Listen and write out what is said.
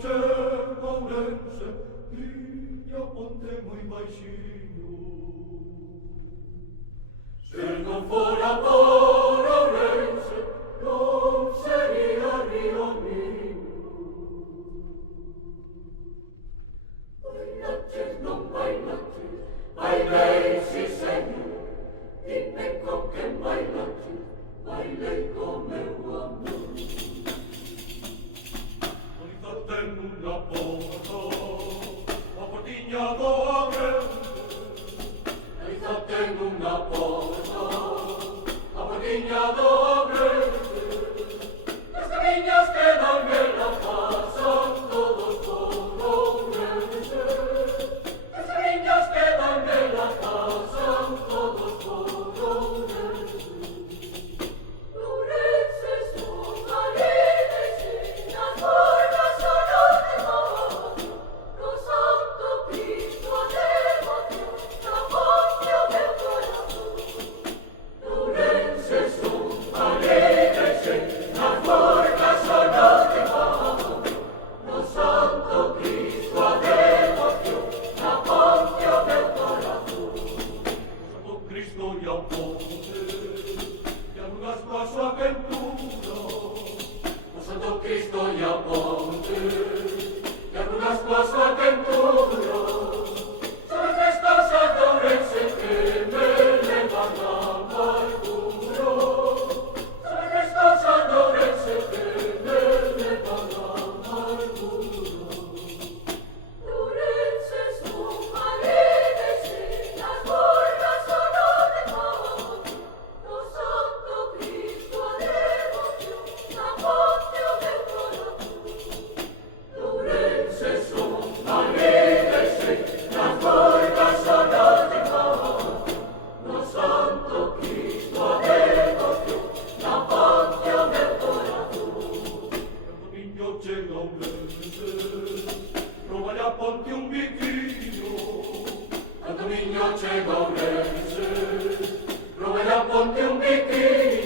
chega Ourense, tiña o ponte moi baixiño. Se non fora por Ourense, non sería río mío. Bailaches, non bailaches, bailei, si señor. Dime con quen bailaches, bailei con meu amor. Ten unha porta, a portiña do Agrente. Aiza ten unha porta, a portiña do Agrente. As camiñas que dan nela pasan todos por Ourense. As camiñas que dan nela pasan todos por Ourense. Ourense son galeras e as bordas. Cristo e a ponte, e algunas coas a ventura, son as tres cosas de Ourense que me levan a amargura. Son as tres cosas de Ourense que me levan a amargura. Ourense son alegres e as bordas son os demás, no Santo Cristo a devoción, na ponte o meu corazón. Ourense son alegres e as bordas son os demás, no Santo Cristo a devoción, na ponte o meu corazón. Cando niño chega Ourense, róbale a ponte un biquinho. Cando niño chega Ourense, róbale a ponte un biquinho.